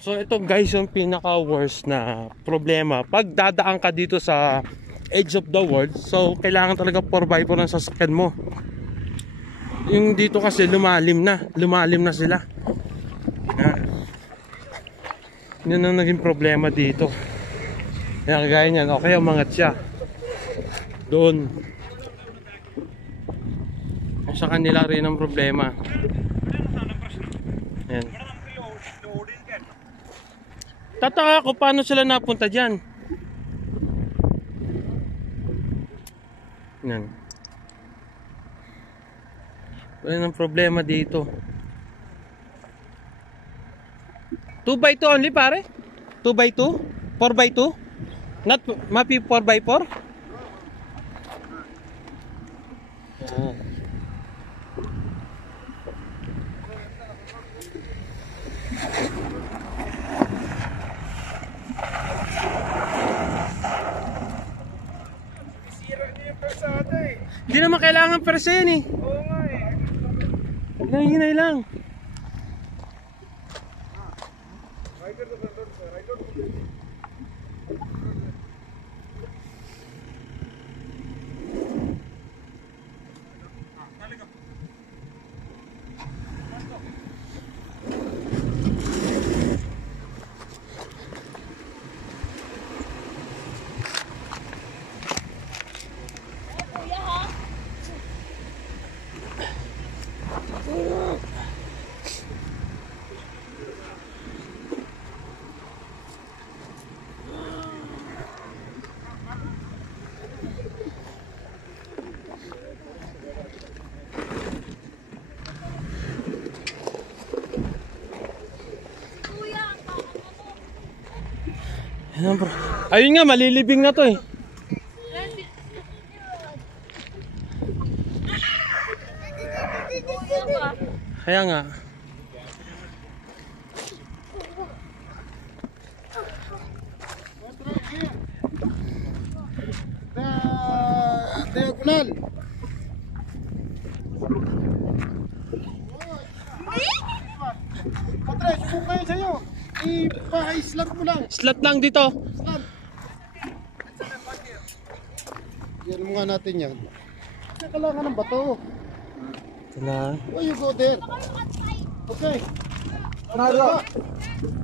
So ito guys yung pinaka worst na problema pag dadaan ka dito sa edge of the world. So kailangan talaga 4x4 ng sasakyan mo. Yung dito kasi lumalim na sila. Yun ang naging problema dito. Yan kagaya niyan, okay umangat siya doon. Sa kanila rin ang problema. Yan. Tataka ako paano sila napunta dyan. Yan. Wala nang problema dito. 2x2 only pare? 2x2? 4x2? Not mapi 4x4? Oh. Hindi naman kailangan perse yan eh. Oo nga eh. Hinay lang. Ayun nga, malilibing na to eh. Kaya nga. Diagonal. Patre, subukan kayo sa'yo. Ipa-slot mo lang. Slot lang dito. Slot. Yan mo nga natin yan. Kailangan ng bato. Ito na. Oh, you go there. Okay. Nara.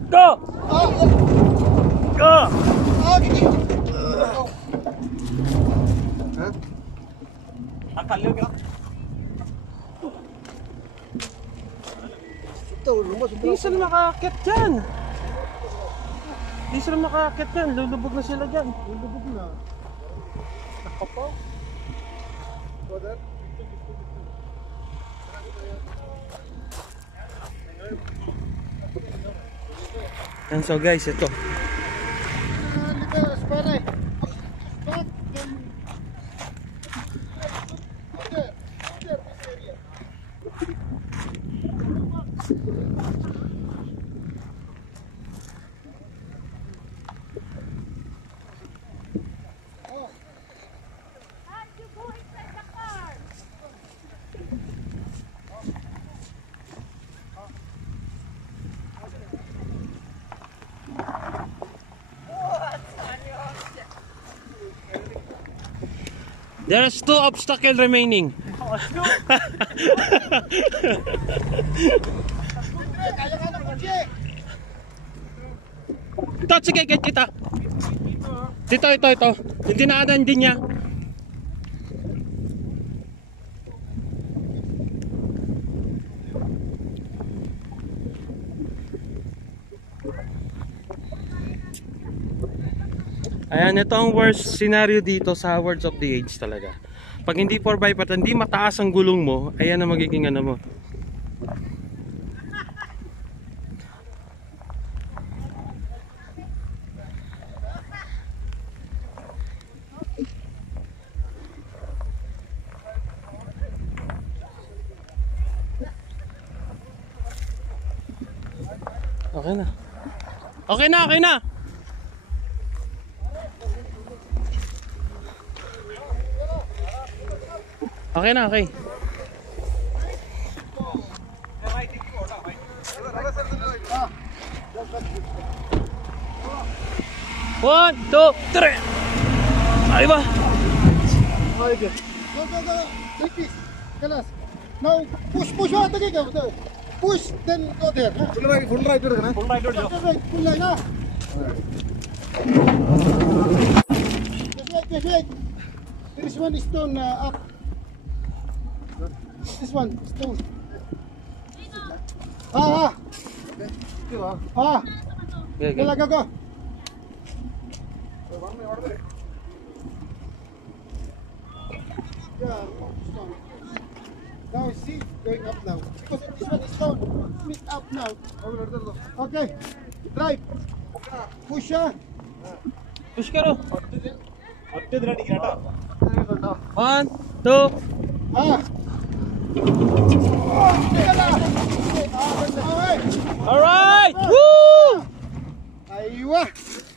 Go! Go! Ha? Ito, lumos. Di sila makakit dyan. Di sila makakit dyan. Lulubog na sila dyan. Lulubog na. Nakapaw. Go there. And so guys, ito. Liberas, pare. There's 2 obstacles remaining. Ito, sige, get kita. Ito. Yung dinaanan din niya. Ayan, ito ang worst scenario dito sa Words of the Age talaga. Pag hindi 4x4, hindi mataas ang gulong mo, ayan ang magiging ano mo. Okay na. Okay na. Okay. One, two, three. Ay ba? Okay. Go, go, go. Like this. Kalas. Now, push, push. Tagay ka. Push, then go there. Full right. Full right. Full right. Full line, ha? Just wait. There is one stone up. This one, stone. Talaga ko. Now see, going up now. Because this one is down. Meet up now. Okay. Drive. Push, ha? Push karo. 1, 2. Alright! Woo! Aywa.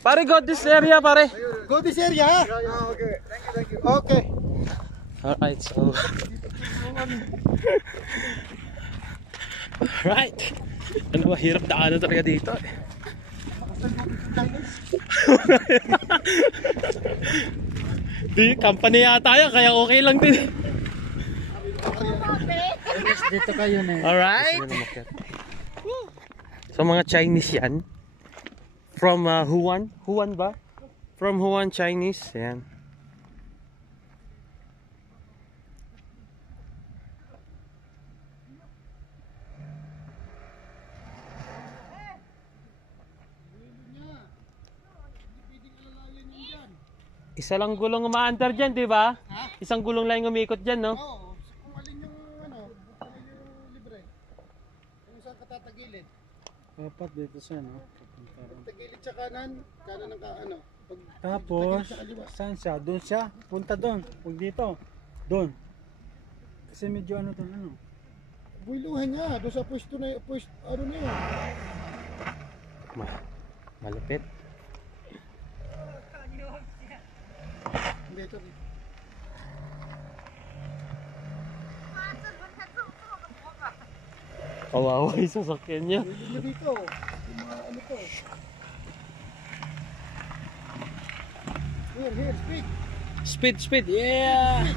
Pare, go this area, pare. Go this area, ha? Okay. Thank you. Okay. Alright, so... Alright. Ano ba, hirap daanan talaga dito. Di, company yata yan, kaya okay lang din. Dito kayo na. Alright. So mga Chinese yan. From Huan. Huan ba? From Huan Chinese. Yan. Isa lang gulong umaandar dyan, di ba? Isang gulong lang yung umikot dyan, no? Oo. Kung alin yung libre. Kung saan ka tatagilid. Dapat dito siya, no? Tagilid sa kanan ang ano. Tapos, saan siya? Doon siya? Punta doon. Huwag dito. Doon. Kasi medyo ano doon, ano? Builuhan niya. Doon sa pwesto na yun. Ano na yun? Malupit. Hindi, ito. Kawawa yung sasakyan niya. Builuhan niya dito. Ano to? Here, speed. Speed, yeah!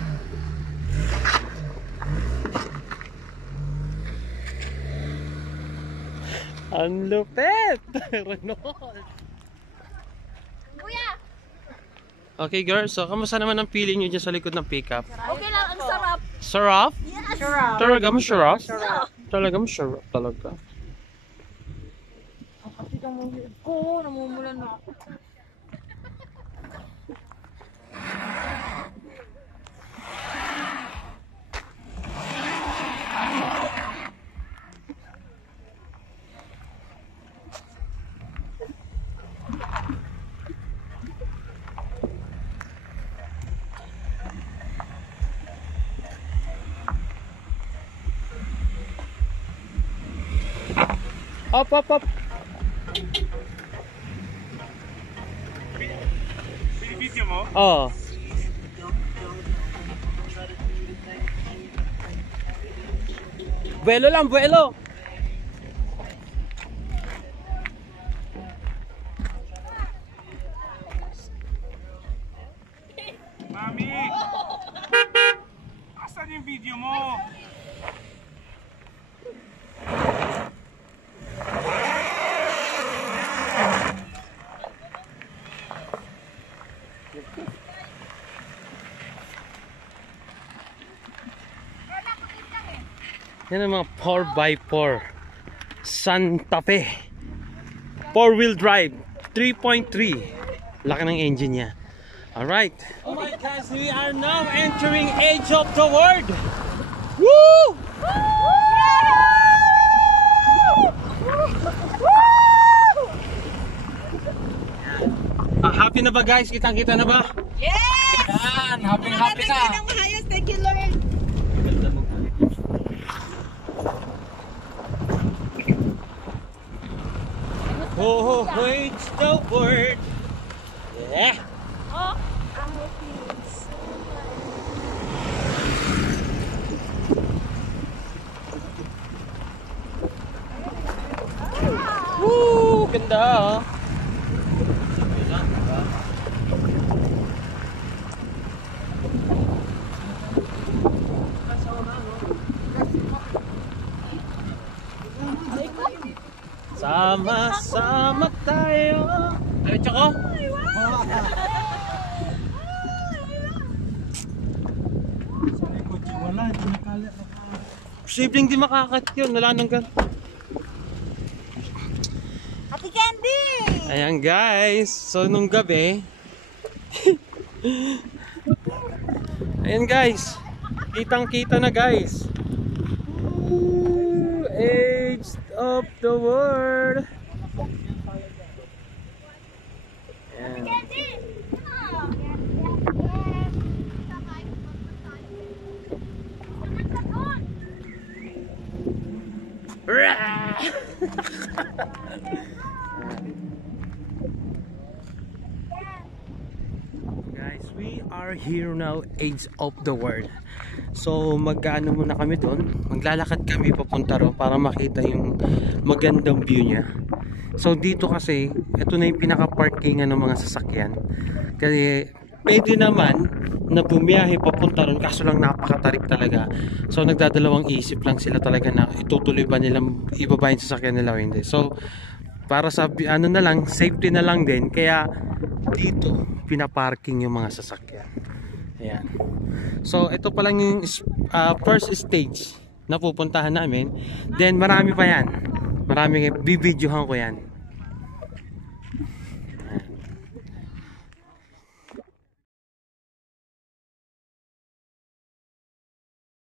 Ang lupit! Renault! Kuya! Okay girls, so kamusta naman ang feeling nyo dyan sa likod ng pickup? Okay lang, ang sarap. Sarap? Yes! Sarap. Talaga masarap? Talaga masarap talaga. Kasi kang mungilid ko, namumulan na ako. Up! Binibidyo mo? Oh. Vuelo lang, vuelo! Mami! Asan yung video mo? Yan ang mga 4x4 Santa Fe 4-wheel drive 3.3. Laki ng engine niya. Alright. Oh my gosh, we are now entering Edge of the World. Woo! Happy na ba guys? Kitang-kita na ba? Yes! Yan, happy na. Thank you, Lord. Oh, it's the word. Yeah. Oh, Woo! ganda oh. Sama-sama tayo. Diretso ko? Sa likod siya, wala, hindi nakala. Posibleng di makakat yun. Wala nang gan. Ate Candy! Ayan guys. So nung gabi. Ayan guys. Kitang kita na guys. Ooh, edge of the world. Ayan. Candy! Rah! Guys, we are here now, edge of the world. So mag-ano muna kami doon, maglalakad kami papunta ron para makita yung magandang view niya. So dito kasi, ito na yung pinaka-parkingan ng mga sasakyan. Kasi pwede naman na bumiyahe papunta ron, kaso lang napakatarik talaga. So nagdadalawang isip lang sila talaga na itutuloy ba nilang ibaba yung sasakyan nila o hindi. So para sa ano na lang, safety na lang din, kaya dito pinaparking yung mga sasakyan. Ayan. So ito pa lang yung first stage na pupuntahan namin. Then marami pa yan. Marami, bibidyohan ko yan.